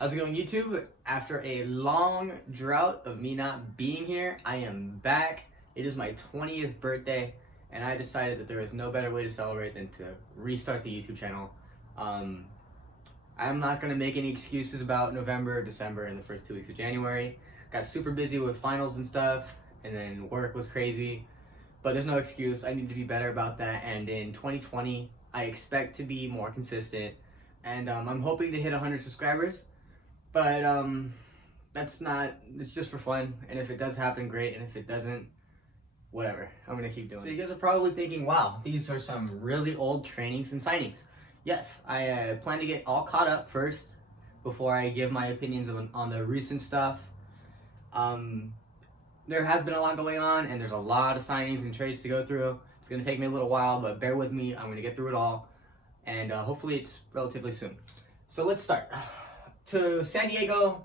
How's it going, YouTube? After a long drought of me not being here, I am back. It is my 20th birthday, and I decided that there is no better way to celebrate than to restart the YouTube channel. I'm not going to make any excuses about November, December, and the first 2 weeks of January. Got super busy with finals and stuff, and then work was crazy. But there's no excuse. I need to be better about that, and in 2020, I expect to be more consistent. And I'm hoping to hit 100 subscribers. But that's not, it's just for fun, and if it does happen, great, and if it doesn't, whatever, I'm gonna keep doing it. So you guys are probably thinking, wow, these are some really old trainings and signings. Yes, I plan to get all caught up first before I give my opinions on the recent stuff. There has been a lot going on, and there's a lot of signings and trades to go through. It's gonna take me a little while, but bear with me, I'm gonna get through it all, and hopefully it's relatively soon. So let's start. To San Diego,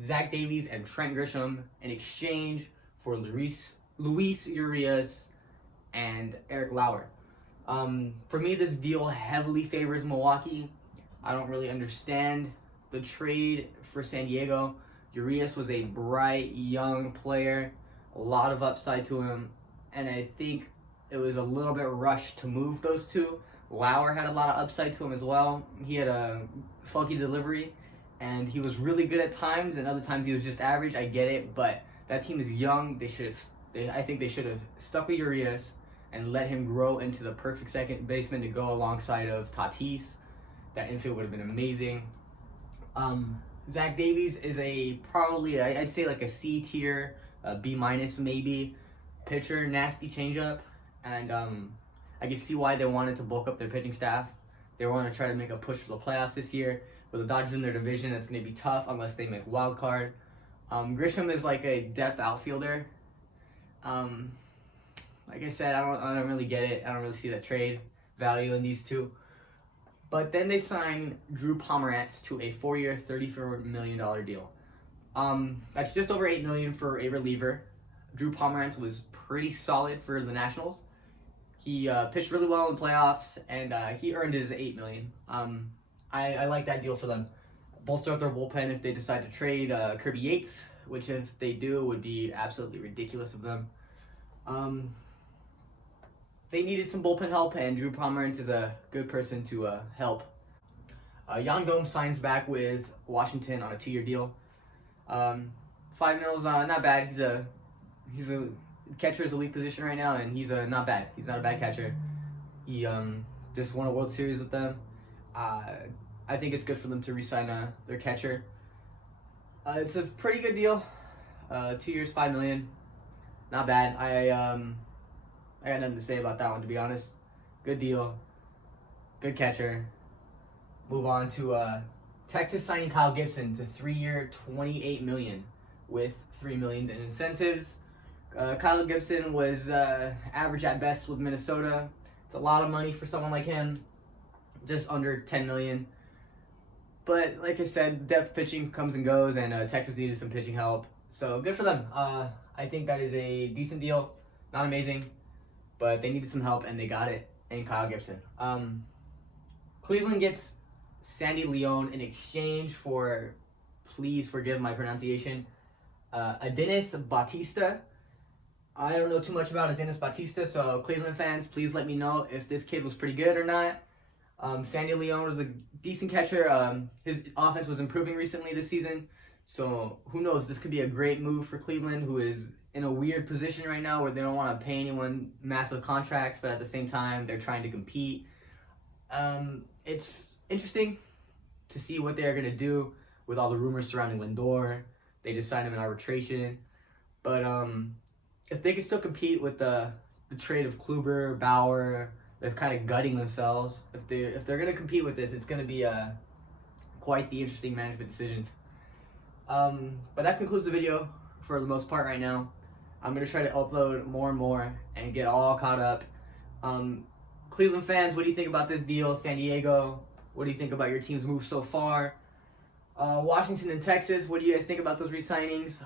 Zach Davies and Trent Grisham in exchange for Luis Urias and Eric Lauer. For me, this deal heavily favors Milwaukee. I don't really understand the trade for San Diego. Urias was a bright, young player, a lot of upside to him, and I think it was a little bit rushed to move those two. Lauer had a lot of upside to him as well. He had a funky delivery, and he was really good at times, and other times he was just average. I get it, but that team is young. I think they should have stuck with Urias and let him grow into the perfect second baseman to go alongside of Tatis. That infield would have been amazing. Zach Davies is probably I'd say like a C tier, B minus maybe pitcher. Nasty changeup, and I can see why they wanted to bulk up their pitching staff. They want to try to make a push for the playoffs this year. With the Dodgers in their division, that's going to be tough unless they make wild card. Grisham is like a depth outfielder. Like I said, I don't really get it. I don't really see that trade value in these two. But then they sign Drew Pomeranz to a 4-year, $34 million deal. That's just over $8 million for a reliever. Drew Pomeranz was pretty solid for the Nationals. He pitched really well in playoffs, and he earned his $8 million. I like that deal for them. Bolster up their bullpen if they decide to trade Kirby Yates, which if they do would be absolutely ridiculous of them. They needed some bullpen help, and Drew Pomeranz is a good person to help. Yan Gomes signs back with Washington on a 2-year deal. $5 million, not bad. He's a catcher is a weak position right now, and he's not bad. He's not a bad catcher. He just won a World Series with them. I think it's good for them to re-sign their catcher. It's a pretty good deal. 2 years, $5 million. Not bad. I got nothing to say about that one, to be honest. Good deal. Good catcher. Move on to Texas signing Kyle Gibson to 3-year, $28 million with $3 million in incentives. Kyle Gibson was average at best with Minnesota. It's a lot of money for someone like him. Just under $10 million. But like I said, depth pitching comes and goes, and Texas needed some pitching help. So good for them. I think that is a decent deal. Not amazing, but they needed some help, and they got it in Kyle Gibson. Cleveland gets Sandy Leon in exchange for, please forgive my pronunciation, Adenis Bautista. I don't know too much about Adenis Bautista, so Cleveland fans, please let me know if this kid was pretty good or not. Sandy Leon was a decent catcher. His offense was improving recently this season. So who knows? This could be a great move for Cleveland, who is in a weird position right now where they don't want to pay anyone massive contracts, but at the same time, they're trying to compete. It's interesting to see what they're going to do with all the rumors surrounding Lindor. They just signed him in arbitration. But if they can still compete with the trade of Kluber, Bauer, they're kind of gutting themselves. If they're going to compete with this, it's going to be quite the interesting management decisions. But that concludes the video for the most part right now. I'm going to try to upload more and more and get all caught up. Cleveland fans, what do you think about this deal? San Diego, what do you think about your team's move so far? Washington and Texas, what do you guys think about those re-signings?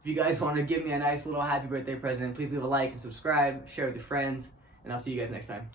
If you guys want to give me a nice little happy birthday present, please leave a like and subscribe, share with your friends. And I'll see you guys next time.